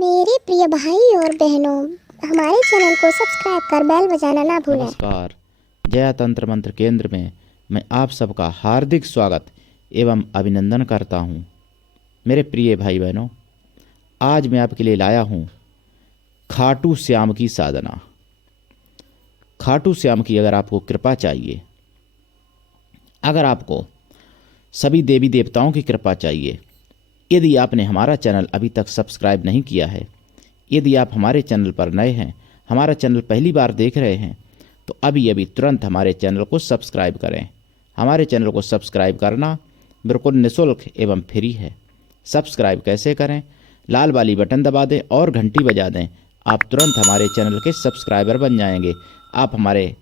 मेरे प्रिय भाई और बहनों, हमारे चैनल को सब्सक्राइब कर बेल बजाना ना भूलें। नमस्कार। जया तंत्र मंत्र केंद्र में मैं आप सबका हार्दिक स्वागत एवं अभिनंदन करता हूँ। मेरे प्रिय भाई बहनों, आज मैं आपके लिए लाया हूँ खाटू श्याम की साधना। खाटू श्याम की अगर आपको कृपा चाहिए, अगर आपको सभी देवी देवताओं की कृपा चाहिए, यदि आपने हमारा चैनल अभी तक सब्सक्राइब नहीं किया है, यदि आप हमारे चैनल पर नए हैं, हमारा चैनल पहली बार देख रहे हैं, तो अभी तुरंत हमारे चैनल को सब्सक्राइब करें। हमारे चैनल को सब्सक्राइब करना बिल्कुल निःशुल्क एवं फ्री है। सब्सक्राइब कैसे करें? लाल वाली बटन दबा दें और घंटी बजा दें। आप तुरंत हमारे चैनल के सब्सक्राइबर बन जाएंगे। आप हमारे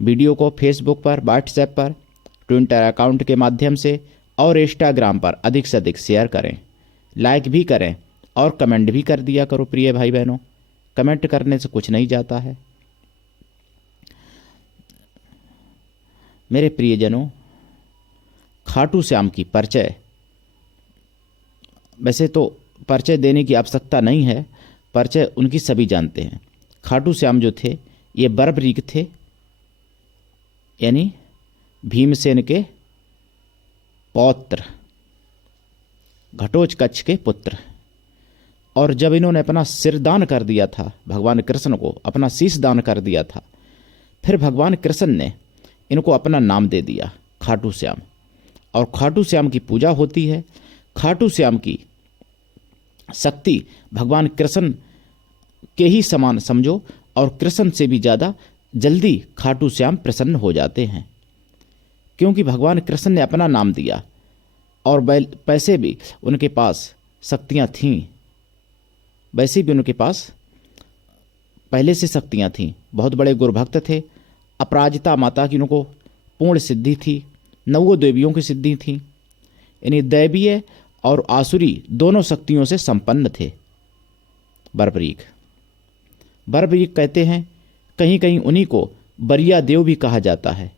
वीडियो को फेसबुक पर, व्हाट्सएप पर, ट्विटर अकाउंट के माध्यम से और इंस्टाग्राम पर अधिक से अधिक शेयर करें, लाइक भी करें और कमेंट भी कर दिया करो। प्रिय भाई बहनों, कमेंट करने से कुछ नहीं जाता है। मेरे प्रियजनों, खाटू श्याम की परिचय, वैसे तो परिचय देने की आवश्यकता नहीं है, परिचय उनकी सभी जानते हैं। खाटू श्याम जो थे, ये बर्बरीक थे, यानी भीमसेन के पौत्र, घटोत्कच के पुत्र। और जब इन्होंने अपना सिर दान कर दिया था, भगवान कृष्ण को अपना शीश दान कर दिया था, फिर भगवान कृष्ण ने इनको अपना नाम दे दिया खाटू श्याम। और खाटू श्याम की पूजा होती है। खाटू श्याम की शक्ति भगवान कृष्ण के ही समान समझो, और कृष्ण से भी ज़्यादा जल्दी खाटू श्याम प्रसन्न हो जाते हैं, क्योंकि भगवान कृष्ण ने अपना नाम दिया और पैसे भी उनके पास शक्तियाँ थीं। वैसे भी उनके पास पहले से शक्तियाँ थीं। बहुत बड़े गुरुभक्त थे। अपराजिता माता की उनको पूर्ण सिद्धि थी। 9 देवियों की सिद्धि थी। यानी दैवीय और आसुरी दोनों शक्तियों से संपन्न थे। बर्बरीक कहते हैं, कहीं कहीं उन्हीं को बरिया देव भी कहा जाता है।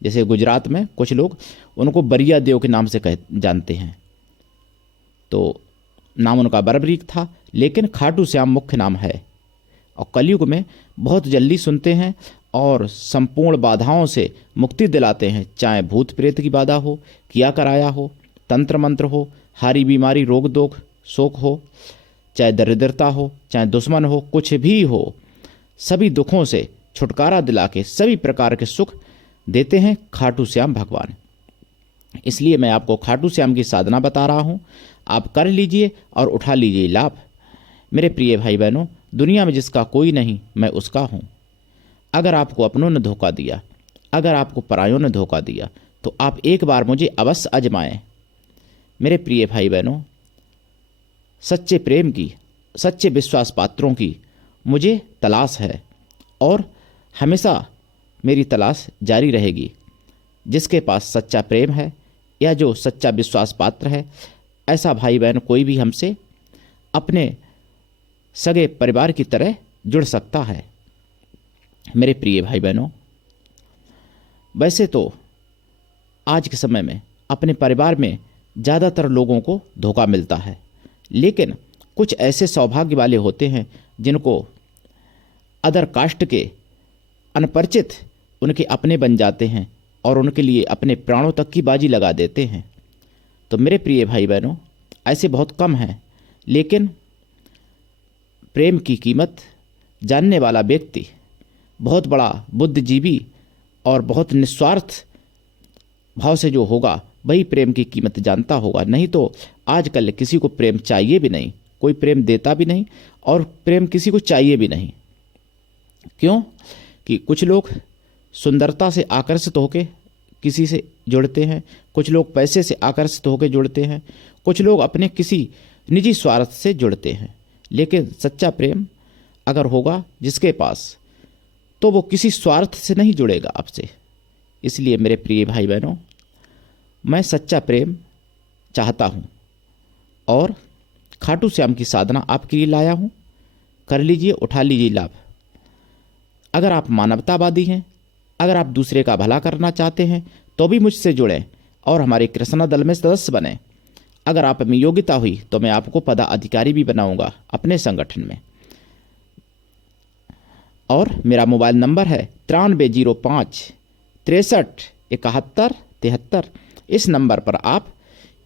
जैसे गुजरात में कुछ लोग उनको बरिया देव के नाम से जानते हैं। तो नाम उनका बर्बरीक था, लेकिन खाटू श्याम मुख्य नाम है। और कलयुग में बहुत जल्दी सुनते हैं और संपूर्ण बाधाओं से मुक्ति दिलाते हैं। चाहे भूत प्रेत की बाधा हो, किया कराया हो, तंत्र मंत्र हो, हारी बीमारी, रोग दोग शोक हो, चाहे दरिद्रता हो, चाहे दुश्मन हो, कुछ भी हो, सभी दुखों से छुटकारा दिला के सभी प्रकार के सुख देते हैं खाटू श्याम भगवान। इसलिए मैं आपको खाटू श्याम की साधना बता रहा हूँ। आप कर लीजिए और उठा लीजिए लाभ। मेरे प्रिय भाई बहनों, दुनिया में जिसका कोई नहीं, मैं उसका हूँ। अगर आपको अपनों ने धोखा दिया, अगर आपको परायों ने धोखा दिया, तो आप एक बार मुझे अवश्य आजमाएं। मेरे प्रिय भाई बहनों, सच्चे प्रेम की, सच्चे विश्वास पात्रों की मुझे तलाश है और हमेशा मेरी तलाश जारी रहेगी। जिसके पास सच्चा प्रेम है या जो सच्चा विश्वास पात्र है, ऐसा भाई बहन कोई भी हमसे अपने सगे परिवार की तरह जुड़ सकता है। मेरे प्रिय भाई बहनों, वैसे तो आज के समय में अपने परिवार में ज़्यादातर लोगों को धोखा मिलता है, लेकिन कुछ ऐसे सौभाग्य वाले होते हैं जिनको अदर कास्ट के अनपरिचित उनके अपने बन जाते हैं और उनके लिए अपने प्राणों तक की बाजी लगा देते हैं। तो मेरे प्रिय भाई बहनों, ऐसे बहुत कम हैं, लेकिन प्रेम की कीमत जानने वाला व्यक्ति, बहुत बड़ा बुद्धिजीवी और बहुत निस्वार्थ भाव से जो होगा, वही प्रेम की कीमत जानता होगा। नहीं तो आजकल किसी को प्रेम चाहिए भी नहीं, कोई प्रेम देता भी नहीं और प्रेम किसी को चाहिए भी नहीं। क्यों? कि कुछ लोग सुंदरता से आकर्षित होकर किसी से जुड़ते हैं, कुछ लोग पैसे से आकर्षित होकर जुड़ते हैं, कुछ लोग अपने किसी निजी स्वार्थ से जुड़ते हैं। लेकिन सच्चा प्रेम अगर होगा जिसके पास, तो वो किसी स्वार्थ से नहीं जुड़ेगा आपसे। इसलिए मेरे प्रिय भाई बहनों, मैं सच्चा प्रेम चाहता हूँ और खाटू श्याम की साधना आपके लिए लाया हूँ। कर लीजिए, उठा लीजिए लाभ। अगर आप मानवतावादी हैं, अगर आप दूसरे का भला करना चाहते हैं, तो भी मुझसे जुड़ें और हमारे कृष्णा दल में सदस्य बने। अगर आप में योग्यता हुई तो मैं आपको पदाधिकारी भी बनाऊंगा अपने संगठन में। और मेरा मोबाइल नंबर है 9305 63 71 73। इस नंबर पर आप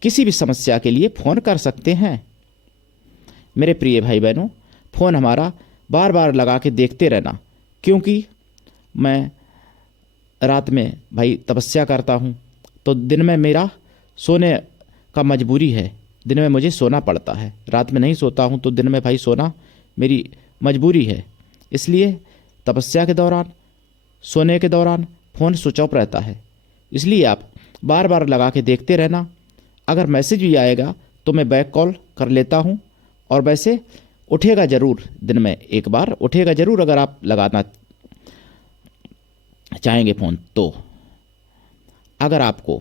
किसी भी समस्या के लिए फ़ोन कर सकते हैं। मेरे प्रिय भाई बहनों, फ़ोन हमारा बार बार लगा के देखते रहना, क्योंकि मैं रात में भाई तपस्या करता हूँ, तो दिन में मेरा सोने का मजबूरी है, दिन में मुझे सोना पड़ता है। रात में नहीं सोता हूँ तो दिन में भाई सोना मेरी मजबूरी है। इसलिए तपस्या के दौरान, सोने के दौरान फ़ोन स्विच ऑफ रहता है। इसलिए आप बार बार लगा के देखते रहना। अगर मैसेज भी आएगा तो मैं बैक कॉल कर लेता हूँ, और वैसे उठेगा ज़रूर, दिन में एक बार उठेगा ज़रूर अगर आप लगाना चाहेंगे फ़ोन तो। अगर आपको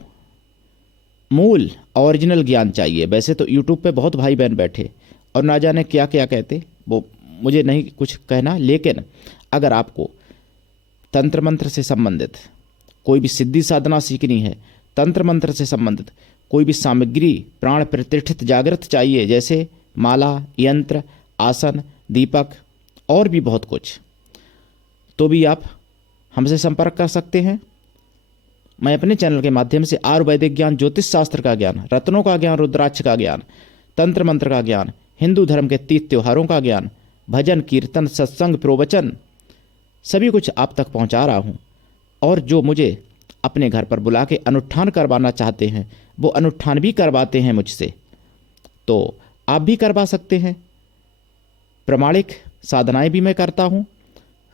मूल ओरिजिनल ज्ञान चाहिए, वैसे तो यूट्यूब पे बहुत भाई बहन बैठे और ना जाने क्या क्या कहते, वो मुझे नहीं कुछ कहना, लेकिन अगर आपको तंत्र मंत्र से संबंधित कोई भी सिद्धि साधना सीखनी है, तंत्र मंत्र से संबंधित कोई भी सामग्री प्राण प्रतिष्ठित जागृत चाहिए, जैसे माला, यंत्र, आसन, दीपक और भी बहुत कुछ, तो भी आप हमसे संपर्क कर सकते हैं। मैं अपने चैनल के माध्यम से आयुर्वैदिक ज्ञान, ज्योतिष शास्त्र का ज्ञान, रत्नों का ज्ञान, रुद्राक्ष का ज्ञान, तंत्र मंत्र का ज्ञान, हिंदू धर्म के तीज त्योहारों का ज्ञान, भजन, कीर्तन, सत्संग, प्रवचन, सभी कुछ आप तक पहुंचा रहा हूं। और जो मुझे अपने घर पर बुला के अनुष्ठान करवाना चाहते हैं, वो अनुष्ठान भी करवाते हैं मुझसे, तो आप भी करवा सकते हैं। प्रमाणिक साधनाएं भी मैं करता हूं,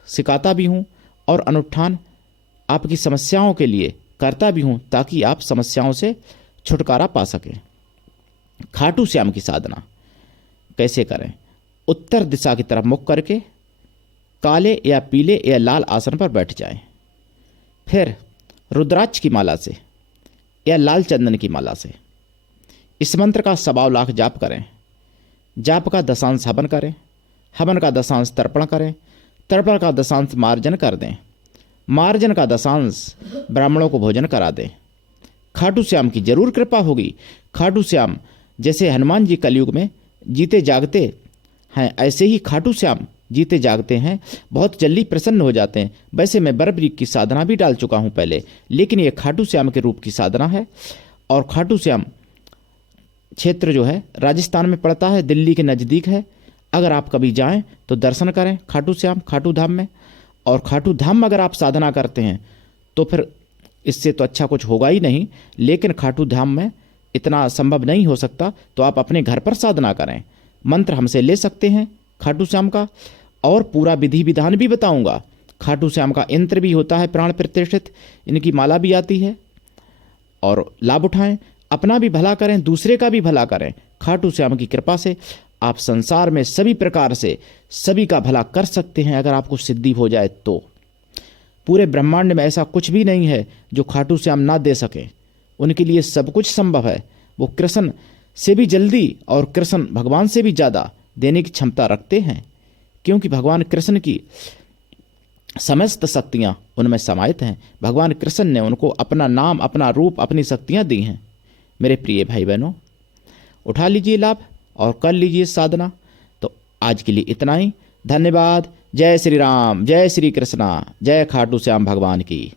सिखाता भी हूं, और अनुष्ठान आपकी समस्याओं के लिए करता भी हूं, ताकि आप समस्याओं से छुटकारा पा सकें। खाटू श्याम की साधना कैसे करें? उत्तर दिशा की तरफ मुख करके काले या पीले या लाल आसन पर बैठ जाएं। फिर रुद्राक्ष की माला से या लाल चंदन की माला से इस मंत्र का 100 लाख जाप करें। जाप का दशांश हवन करें, हवन का दशांश तर्पण करें, तर्पण का दशांश मार्जन कर दें, मार्जन का दशांश ब्राह्मणों को भोजन करा दें। खाटू श्याम की जरूर कृपा होगी। खाटू श्याम जैसे हनुमान जी कलयुग में जीते जागते हैं, ऐसे ही खाटू श्याम जीते जागते हैं, बहुत जल्दी प्रसन्न हो जाते हैं। वैसे मैं बर्फरीक की साधना भी डाल चुका हूं पहले, लेकिन ये खाटू श्याम के रूप की साधना है। और खाटू श्याम क्षेत्र जो है राजस्थान में पड़ता है, दिल्ली के नज़दीक है। अगर आप कभी जाएं तो दर्शन करें खाटू श्याम, खाटू धाम में। और खाटू धाम में अगर आप साधना करते हैं तो फिर इससे तो अच्छा कुछ होगा ही नहीं, लेकिन खाटू धाम में इतना संभव नहीं हो सकता, तो आप अपने घर पर साधना करें। मंत्र हमसे ले सकते हैं खाटू श्याम का, और पूरा विधि विधान भी बताऊंगा। खाटू श्याम का यंत्र भी होता है प्राण प्रतिष्ठित, इनकी माला भी आती है। और लाभ उठाएं, अपना भी भला करें, दूसरे का भी भला करें। खाटू श्याम की कृपा से आप संसार में सभी प्रकार से सभी का भला कर सकते हैं, अगर आपको सिद्धि हो जाए तो। पूरे ब्रह्मांड में ऐसा कुछ भी नहीं है जो खाटू श्याम ना दे सके। उनके लिए सब कुछ संभव है। वो कृष्ण से भी जल्दी और कृष्ण भगवान से भी ज़्यादा देने की क्षमता रखते हैं, क्योंकि भगवान कृष्ण की समस्त शक्तियाँ उनमें समाहित हैं। भगवान कृष्ण ने उनको अपना नाम, अपना रूप, अपनी शक्तियाँ दी हैं। मेरे प्रिय भाई बहनों, उठा लीजिए लाभ और कर लीजिए साधना। तो आज के लिए इतना ही। धन्यवाद। जय श्री राम, जय श्री कृष्णा, जय खाटू श्याम भगवान की।